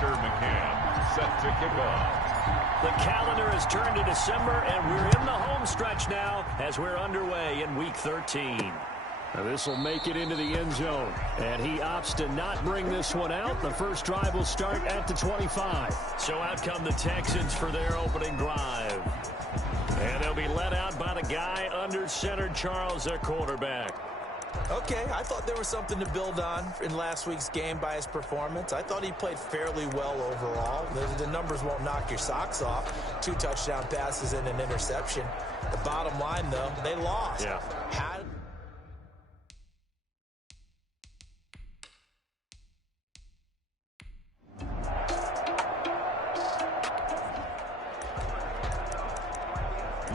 Mr. McCann, set to kick off. The calendar has turned to December, and we're in the home stretch now as we're underway in Week 13. Now this will make it into the end zone, and he opts to not bring this one out. The first drive will start at the 25. So out come the Texans for their opening drive. And they'll be led out by the guy under center, Charles, their quarterback. Okay, I thought there was something to build on in last week's game by his performance. I thought he played fairly well overall. The numbers won't knock your socks off. 2 touchdown passes and an interception. The bottom line, though, they lost. Yeah.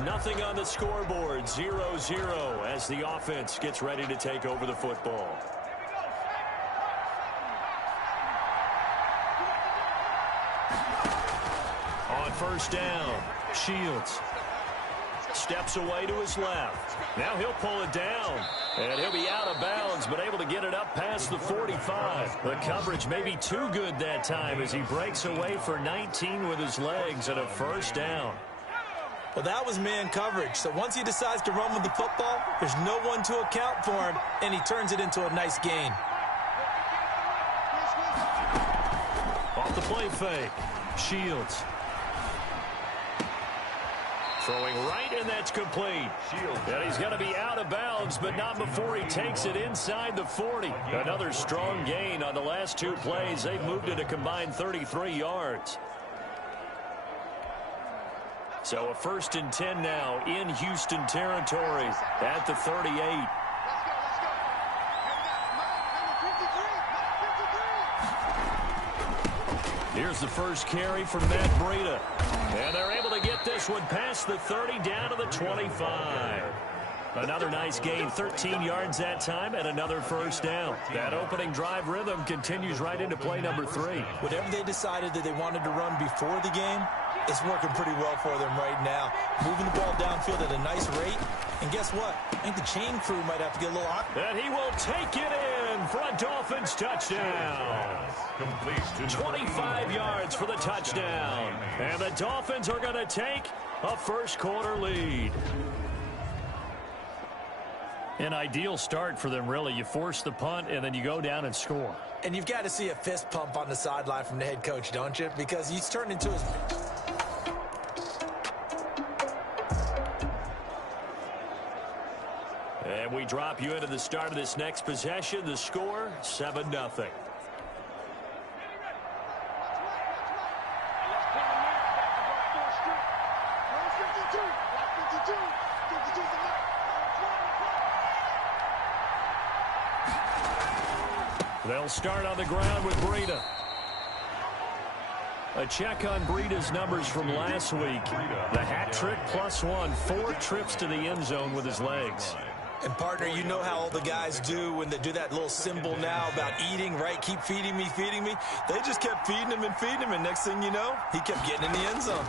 Nothing on the scoreboard, 0-0 as the offense gets ready to take over the football. On first down, Shields steps away to his left. Now he'll pull it down, and he'll be out of bounds, but able to get it up past the 45. The coverage may be too good that time as he breaks away for 19 with his legs and a first down. Well, that was man coverage. So once he decides to run with the football, there's no one to account for him, and he turns it into a nice gain. Off the play fake, Shields. Throwing right, and that's complete. And he's going to be out of bounds, but not before he takes it inside the 40. Another strong gain on the last 2 plays. They've moved it a combined 33 yards. So a 1st and 10 now in Houston territory at the 38. Here's the first carry from Matt Breida. And they're able to get this one past the 30 down to the 25. Another nice gain, 13 yards that time, and another first down. That opening drive rhythm continues right into play number 3. Whatever they decided that they wanted to run before the game, it's working pretty well for them right now. Moving the ball downfield at a nice rate. And guess what? I think the chain crew might have to get a little hot. And he will take it in for a Dolphins touchdown. 25 yards for the touchdown. And the Dolphins are going to take a first quarter lead. An ideal start for them, really. You force the punt, and then you go down and score. And you've got to see a fist pump on the sideline from the head coach, don't you? Because he's turned into his... And we drop you into the start of this next possession. The score, 7-0. They'll start on the ground with Breida. A check on Breida's numbers from last week. The hat trick +1, 4 trips to the end zone with his legs. And, partner, you know how all the guys do when they do that little symbol now about eating, right? Keep feeding me, feeding me. They just kept feeding him, and next thing you know, he kept getting in the end zone.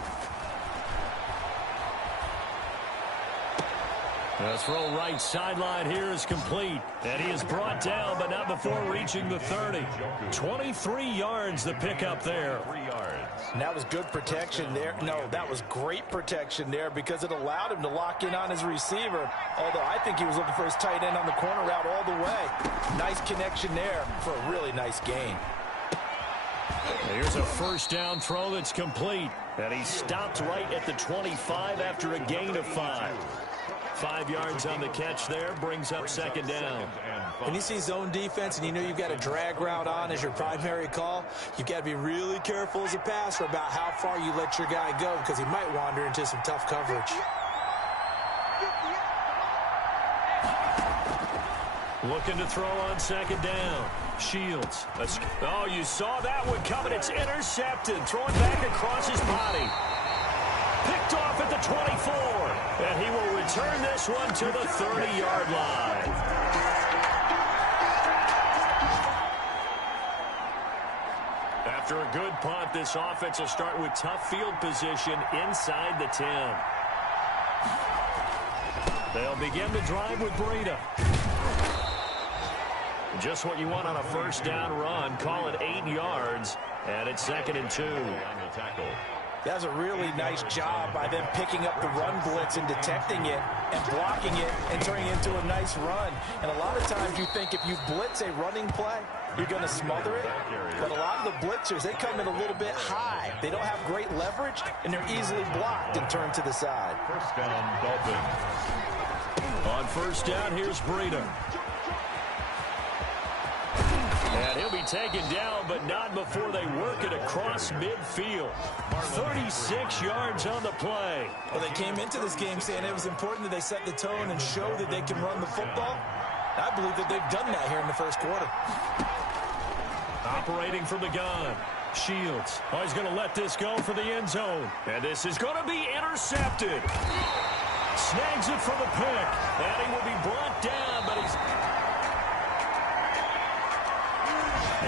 The throw right sideline here is complete. And he is brought down, but not before reaching the 30. 23 yards the pickup there. 3 yards. And that was good protection there. No, that was great protection there because it allowed him to lock in on his receiver. Although I think he was looking for his tight end on the corner route all the way. Nice connection there for a really nice gain. Here's a first down throw that's complete. And he stopped right at the 25 after a gain of 5. 5 yards on the catch there, brings up second down. When you see zone defense and you know you've got a drag route on as your primary call, you've got to be really careful as a passer about how far you let your guy go because he might wander into some tough coverage. Looking to throw on second down. Shields. Oh, you saw that one coming. It's intercepted. Throwing back across his body. Picked off at the 24. And he will return this one to the 30-yard line. After a good punt, this offense will start with tough field position inside the 10. They'll begin the drive with Breida. Just what you want on a first down run. Call it 8 yards. And it's 2nd and 2. On the tackle. That's a really nice job by them picking up the run blitz and detecting it and blocking it and turning it into a nice run. And a lot of times you think if you blitz a running play, you're going to smother it. But a lot of the blitzers, they come in a little bit high. They don't have great leverage, and they're easily blocked and turned to the side. First down, Dolphins. On first down, here's Breida. And he'll be taken down, but not before they work it across midfield. 36 yards on the play. Well, they came into this game saying it was important that they set the tone and show that they can run the football. I believe that they've done that here in the first quarter. Operating from the gun. Shields. Oh, he's going to let this go for the end zone. And this is going to be intercepted. Snags it for the pick. And he will be brought down, but he's...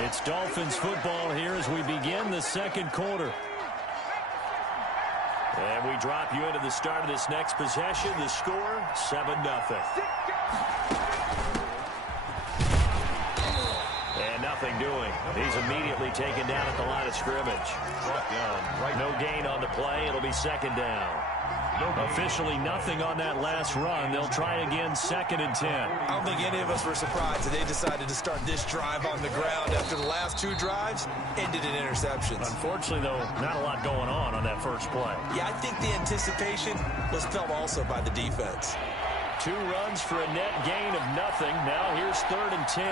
It's Dolphins football here as we begin the second quarter. And we drop you into the start of this next possession. The score, 7-0. And nothing doing. He's immediately taken down at the line of scrimmage. No gain on the play. It'll be 2nd down. Officially nothing on that last run. They'll try again, 2nd and 10. I don't think any of us were surprised that they decided to start this drive on the ground after the last 2 drives ended in interceptions. Unfortunately, though, not a lot going on that first play. Yeah, I think the anticipation was felt also by the defense. 2 runs for a net gain of nothing. Now here's 3rd and 10.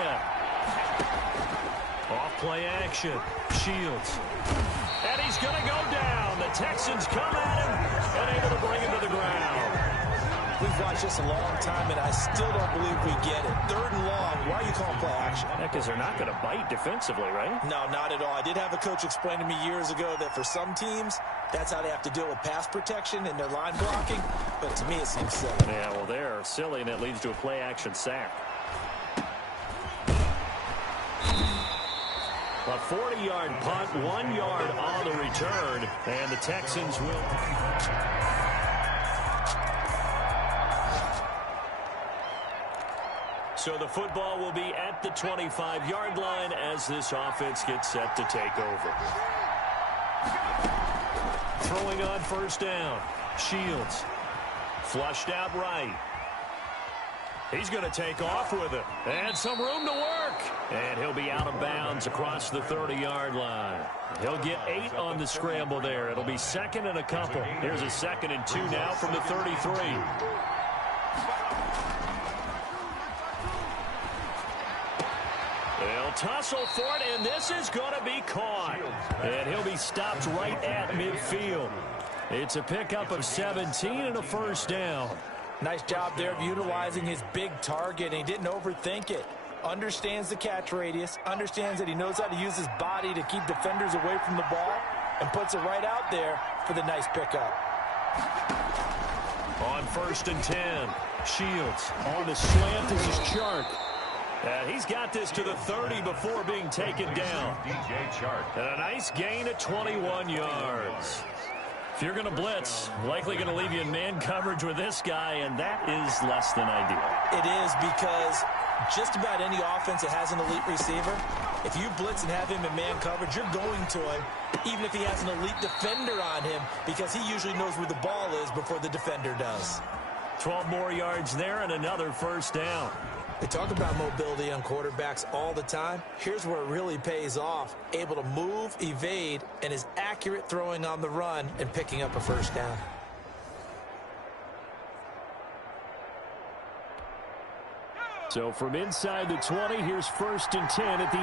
Off play action. Shields. And he's going to go down. The Texans come at him and able to bring him to the ground. We've watched this a long time, and I still don't believe we get it. 3rd and long. Why are you calling play action? Yeah, because they're not going to bite defensively, right? No, not at all. I did have a coach explain to me years ago that for some teams, that's how they have to deal with pass protection and their line blocking. But to me, it seems silly. Yeah, well, they're silly, and it leads to a play action sack. A 40-yard punt, 1 yard on the return, and the Texans will... So the football will be at the 25-yard line as this offense gets set to take over. Throwing on first down. Shields. Flushed out right. He's going to take off with it. And some room to work. And he'll be out of bounds across the 30-yard line. He'll get 8 on the scramble there. It'll be 2nd and a couple. Here's a 2nd and 2 now from the 33. They'll tussle for it, and this is going to be caught. And he'll be stopped right at midfield. It's a pickup of 17 and a first down. Nice job there of utilizing his big target, and he didn't overthink it. Understands the catch radius, understands that he knows how to use his body to keep defenders away from the ball, and puts it right out there for the nice pickup. On 1st and 10, Shields on the slant. This is Chark. He's got this to the 30 before being taken down. DJ Chark. And a nice gain of 21 yards. If you're going to blitz, likely going to leave you in man coverage with this guy, and that is less than ideal. It is, because just about any offense that has an elite receiver, if you blitz and have him in man coverage, you're going to him, even if he has an elite defender on him, because he usually knows where the ball is before the defender does. 12 more yards there and another first down. They talk about mobility on quarterbacks all the time. Here's where it really pays off. Able to move, evade, and is accurate throwing on the run and picking up a first down. So from inside the 20, here's 1st and 10 at the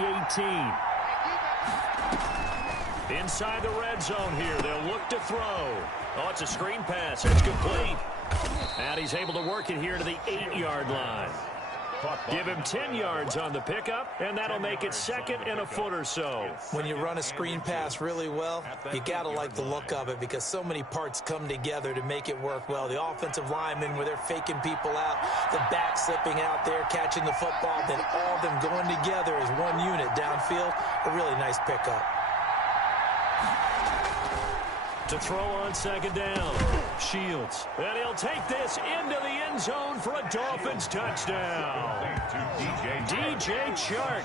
18. Inside the red zone here, they'll look to throw. Oh, it's a screen pass. It's complete. And he's able to work it here to the 8-yard line. Give him 10 yards on the pickup, and that'll make it 2nd and a foot or so. When you run a screen pass really well, you got to like the look of it, because so many parts come together to make it work well. The offensive linemen, where they're faking people out, the back slipping out there, catching the football, then all of them going together as one unit downfield. A really nice pickup. To throw on 2nd down, Shields. And he'll take this into the end zone for a Dolphins touchdown. DJ Chark.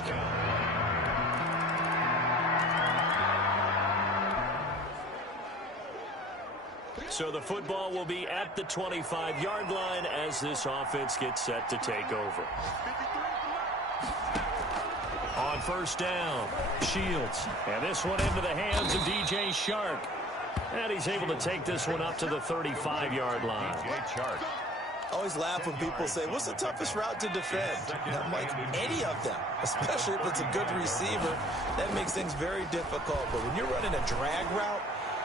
So the football will be at the 25-yard line as this offense gets set to take over. On first down, Shields. And this one into the hands of DJ Shark. And he's able to take this one up to the 35-yard line. DJ Chark. I always laugh when people say, what's the toughest route to defend? And I'm like, any of them, especially if it's a good receiver. That makes things very difficult. But when you're running a drag route,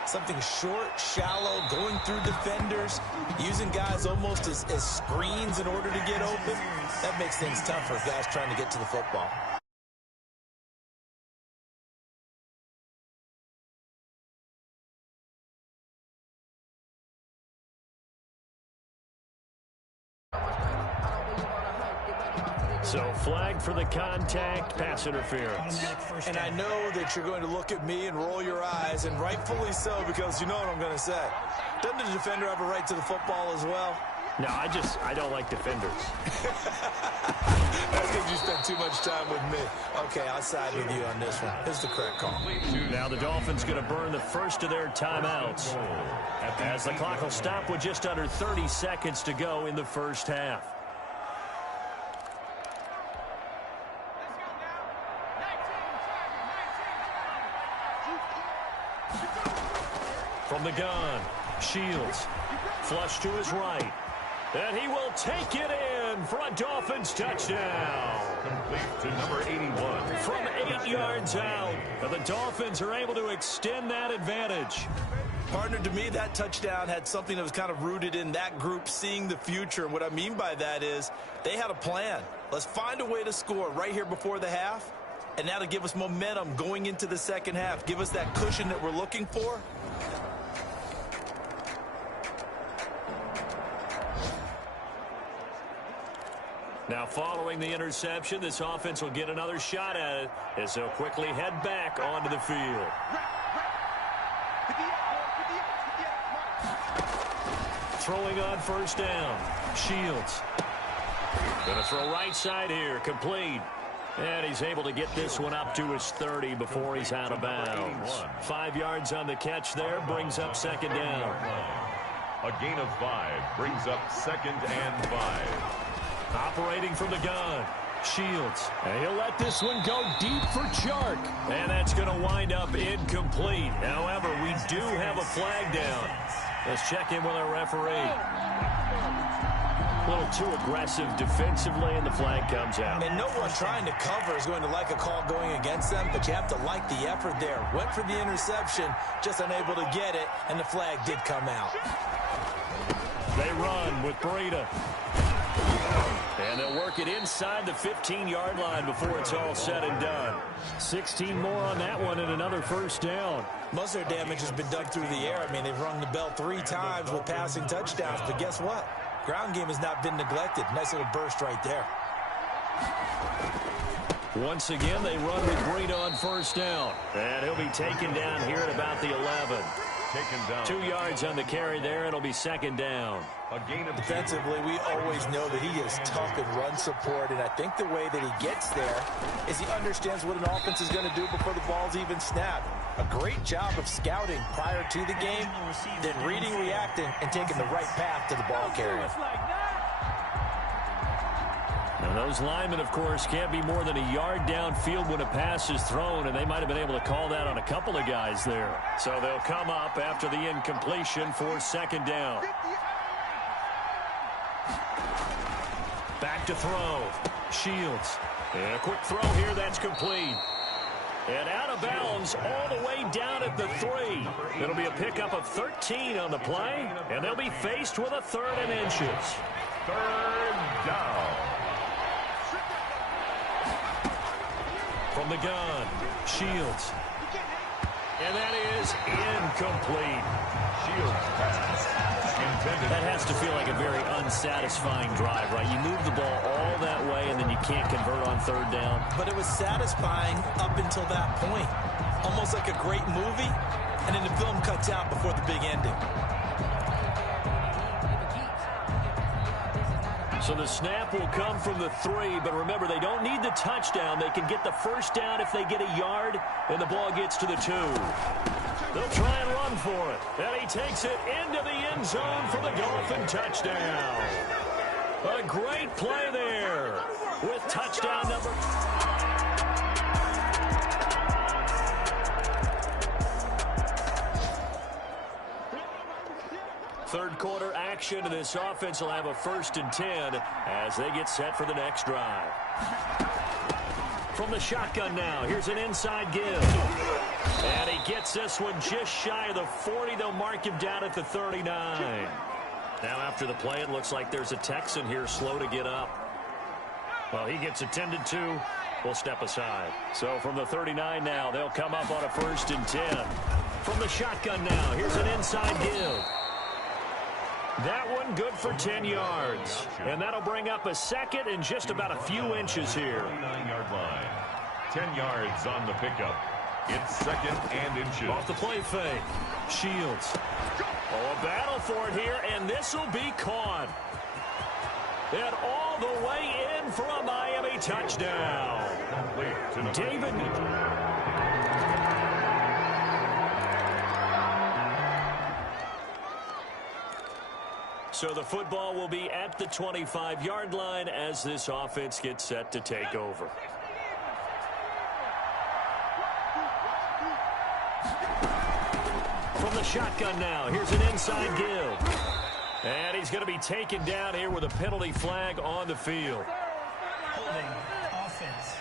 something short, shallow, going through defenders, using guys almost as screens in order to get open, that makes things tough for guys trying to get to the football. So flagged for the contact, pass interference. And I know that you're going to look at me and roll your eyes, and rightfully so, because you know what I'm going to say. Doesn't the defender have a right to the football as well? No, I don't like defenders. That's because you spent too much time with me. Okay, I'll side with you on this one. This is the correct call. Now the Dolphins going to burn the first of their timeouts as the clock will stop with just under 30 seconds to go in the first half. From the gun, Shields, flush to his right, and he will take it in for a Dolphins touchdown. Complete to number 81. From 8 yards out, and the Dolphins are able to extend that advantage. Partner, to me, that touchdown had something that was kind of rooted in that group seeing the future. And what I mean by that is they had a plan. Let's find a way to score right here before the half, and that'll give us momentum going into the second half, give us that cushion that we're looking for. Now, following the interception, this offense will get another shot at it as they'll quickly head back onto the field. Throwing on first down, Shields. Going to throw right side here, complete. And he's able to get this one up to his 30 before he's out of bounds. 5 yards on the catch there, brings up second down. A gain of 5 brings up 2nd and 5. Operating from the gun, Shields. And he'll let this one go deep for Chark. And that's going to wind up incomplete. However, we do have a flag down. Let's check in with our referee. A little too aggressive defensively, and the flag comes out. And no one trying to cover is going to like a call going against them, but you have to like the effort there. Went for the interception, just unable to get it, and the flag did come out. They run with Breida. And they'll work it inside the 15-yard line before it's all said and done. 16 more on that one and another first down. Most of their damage has been done through the air. I mean, they've rung the bell 3 times with passing touchdowns, but guess what? Ground game has not been neglected. Nice little burst right there. Once again, they run with Breida on first down. And he'll be taken down here at about the 11. Taken down. 2 yards on the carry there. It'll be second down. A gain of Defensively, we always know that he is tough in run support, and I think the way that he gets there is he understands what an offense is going to do before the ball's even snapped. A great job of scouting prior to the game, then reading, reacting, and taking the right path to the ball carrier. Now those linemen, of course, can't be more than a yard downfield when a pass is thrown, and they might have been able to call that on a couple of guys there. So they'll come up after the incompletion for second down. Back to throw. Shields. And a quick throw here, that's complete. And out of bounds all the way down at the 3. It'll be a pickup of 13 on the play, and they'll be faced with a 3rd and inches. 3rd down. From the gun, Shields. And that is incomplete. Shields pass. Intended. That has to feel like a very unsatisfying drive, right? You move the ball all that way, and then you can't convert on 3rd down. But it was satisfying up until that point. Almost like a great movie, and then the film cuts out before the big ending. So the snap will come from the 3, but remember, they don't need the touchdown. They can get the first down if they get a yard, and the ball gets to the 2. They'll try and run for it. And he takes it into the end zone for the Dolphin touchdown. A great play there with touchdown number. Third quarter action, and this offense will have a 1st and 10 as they get set for the next drive. From the shotgun now, here's an inside give. And he gets this one just shy of the 40. They'll mark him down at the 39. Now after the play, it looks like there's a Texan here slow to get up. Well, he gets attended to. We'll step aside. So from the 39 now, they'll come up on a 1st and 10. From the shotgun now, here's an inside give. That one good for 10 yards. And that'll bring up a 2nd and just about a few inches here. 9-yard line. 10 yards on the pickup. It's 2nd and inches. Off the play fake. Shields. Oh, a battle for it here, and this will be caught. And all the way in for a Miami touchdown. David. So the football will be at the 25-yard line as this offense gets set to take over. From the shotgun now, here's an inside give. And he's going to be taken down here with a penalty flag on the field. Holding offense.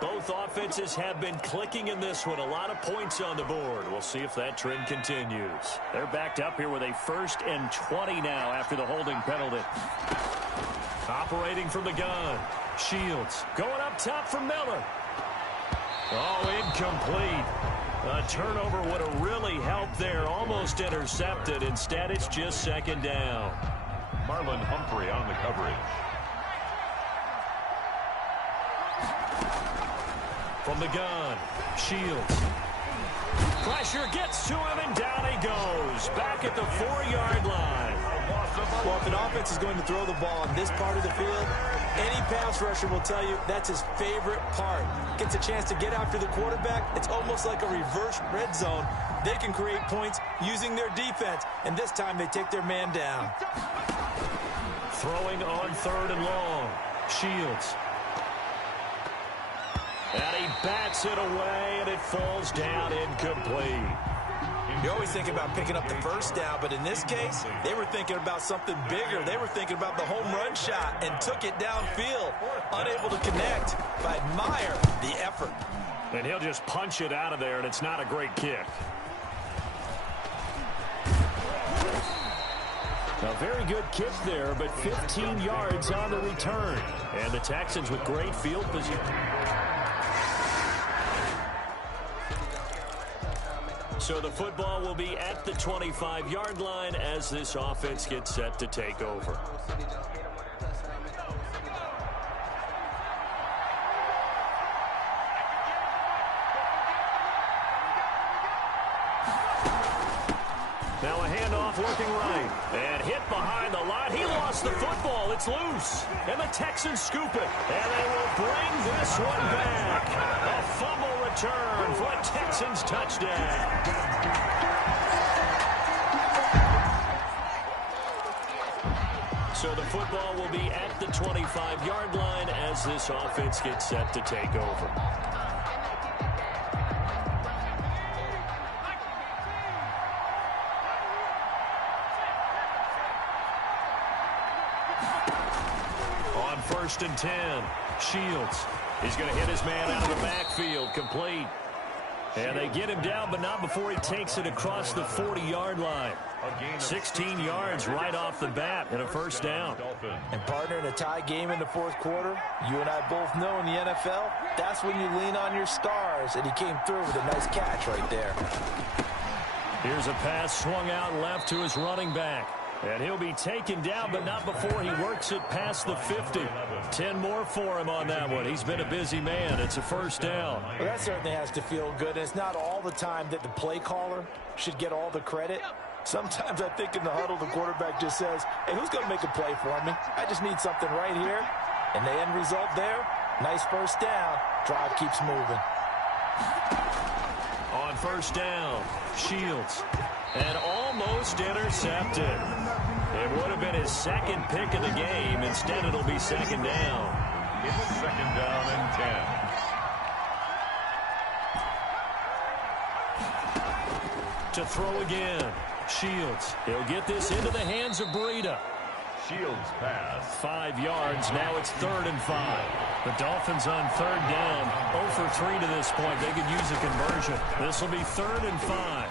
Both offenses have been clicking in this one. A lot of points on the board. We'll see if that trend continues. They're backed up here with a 1st and 20 now after the holding penalty. Operating from the gun. Shields going up top for Miller. Oh, incomplete. A turnover would have really helped there. Almost intercepted. Instead, it's just 2nd down. Marlon Humphrey on the coverage. From the gun, Shields. Pressure gets to him, and down he goes. Back at the 4-yard line. Well, if an offense is going to throw the ball on this part of the field, any pass rusher will tell you that's his favorite part. Gets a chance to get after the quarterback. It's almost like a reverse red zone. They can create points using their defense, and this time they take their man down. Throwing on 3rd and long. Shields. And he bats it away, and it falls down incomplete. You always think about picking up the 1st down, but in this case, they were thinking about something bigger. They were thinking about the home run shot and took it downfield. Unable to connect, but I admire the effort. And he'll just punch it out of there, and it's not a great kick. A very good kick there, but 15 yards on the return. And the Texans with great field position. So the football will be at the 25-yard line as this offense gets set to take over. Now a handoff working right. And hit behind the line. He lost the football. It's loose. And the Texans scoop it. And they will bring this one back. A fumble return for a Texans touchdown. So the football will be at the 25-yard line as this offense gets set to take over. On 1st and 10, Shields. He's going to hit his man out of the backfield, complete. And they get him down, but not before he takes it across the 40-yard line. 16 yards right off the bat and a 1st down. And partner, in a tie game in the 4th quarter, you and I both know in the NFL, that's when you lean on your stars, and he came through with a nice catch right there. Here's a pass swung out left to his running back. And he'll be taken down, but not before he works it past the 50. 10 more for him on that one. He's been a busy man. It's a 1st down. Well, that certainly has to feel good. And it's not all the time that the play caller should get all the credit. Sometimes I think in the huddle, the quarterback just says, hey, who's going to make a play for me? I just need something right here. And the end result there, Nice first down. Drive keeps moving. On first down, Shields. And almost intercepted. It would have been his second pick of the game. Instead, it'll be second down. It's second down and 10. To throw again, Shields. He'll get this into the hands of Breida. Shields pass. 5 yards. Now it's 3rd and 5. The Dolphins on third down. 0 for 3 to this point. They could use a conversion. This will be 3rd and 5.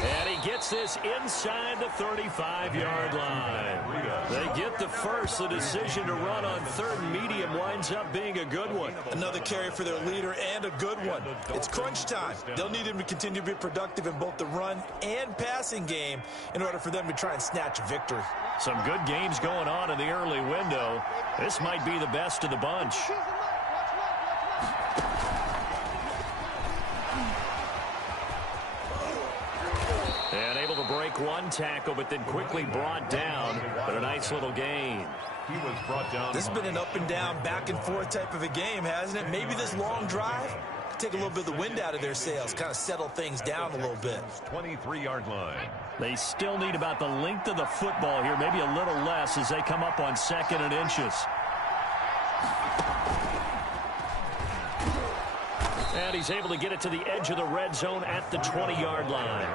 And he gets this inside the 35-yard line. They get the first. The decision to run on 3rd and medium winds up being a good one. Another carry for their leader and a good one. It's crunch time. They'll need him to continue to be productive in both the run and passing game in order for them to try and snatch a victory. Some good games going on in the early window. This might be the best of the bunch. And able to break one tackle, but then quickly brought down. But a nice little gain. He was brought down. This has been an up and down, back and forth type of a game, hasn't it? Maybe this long drive could take a little bit of the wind out of their sails, kind of settle things down a little bit. 23-yard line. They still need about the length of the football here, maybe a little less as they come up on 2nd and inches. And he's able to get it to the edge of the red zone at the 20-yard line.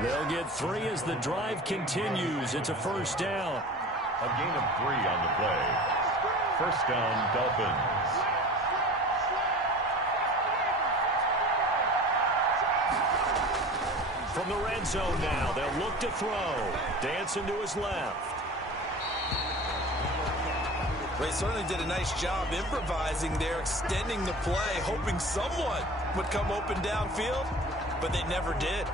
They'll get 3 as the drive continues. It's a first down. A gain of 3 on the play. First down, Dolphins. From the red zone now, they'll look to throw. Dancing to his left. They certainly did a nice job improvising there, extending the play, hoping someone would come open downfield, but they never did.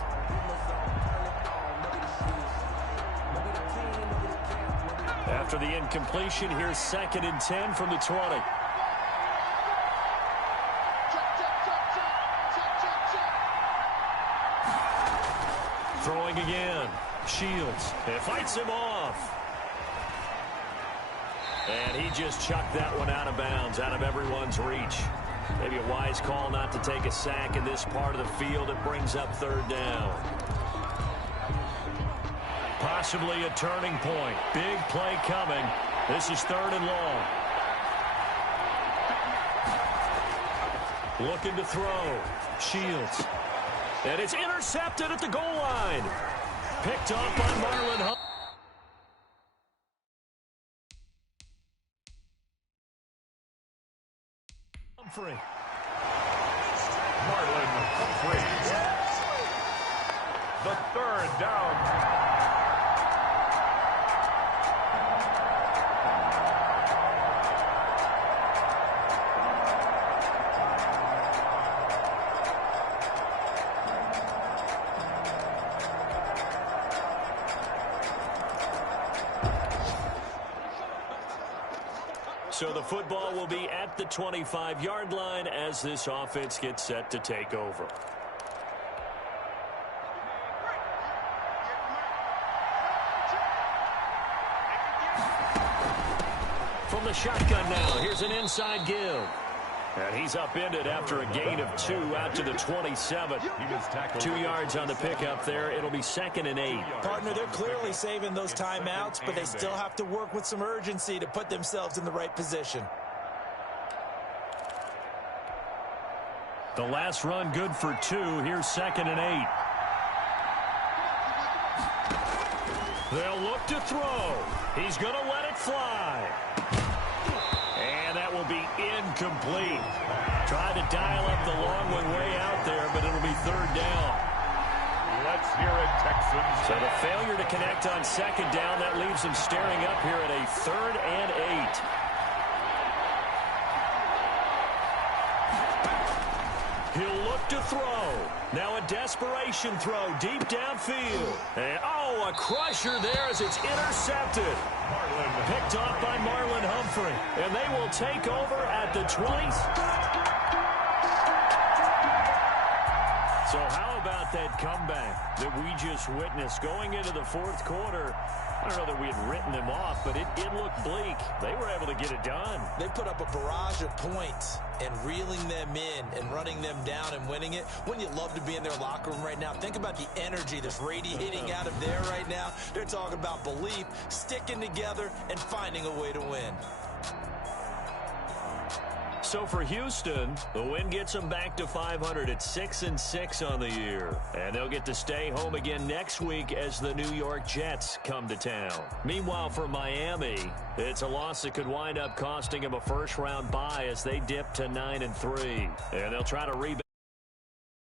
After the incompletion, here's 2nd and 10 from the 20. Throwing again. Shields. It fights him off. And he just chucked that one out of bounds, out of everyone's reach. Maybe a wise call not to take a sack in this part of the field. It brings up 3rd down. Possibly a turning point. Big play coming. This is 3rd and long. Looking to throw. Shields. And it's intercepted at the goal line. Picked off by Marlon Humphrey. Marlon Humphrey. The 3rd down. So the football will be at the 25-yard line as this offense gets set to take over. From the shotgun now, here's an inside give. And he's upended after a gain of 2 out to the 27. 2 yards on the pickup there. It'll be 2nd and 8. Partner, they're clearly saving those timeouts, but they still have to work with some urgency to put themselves in the right position. The last run good for 2. Here's 2nd and 8. They'll look to throw. He's going to let it fly. And that will be incomplete. Tried to dial up the long one way out there, but it'll be 3rd down. Let's hear it, Texans. So the failure to connect on 2nd down, that leaves them staring up here at a 3rd and 8. He'll look to throw. Now a desperation throw deep downfield. And, a crusher there as it's intercepted. Picked off by Marlon Humphrey. And they will take over at the 20. So how about that comeback that we just witnessed going into the 4th quarter? I don't know that we had written them off, but it looked bleak. They were able to get it done. They put up a barrage of points, and reeling them in and running them down and winning it. Wouldn't you love to be in their locker room right now? Think about the energy that's radiating out of there right now. They're talking about belief, sticking together, and finding a way to win. So for Houston, the win gets them back to 500 at 6-6 on the year. And they'll get to stay home again next week as the New York Jets come to town. Meanwhile, for Miami, it's a loss that could wind up costing them a first-round bye as they dip to 9-3. And they'll try to rebound.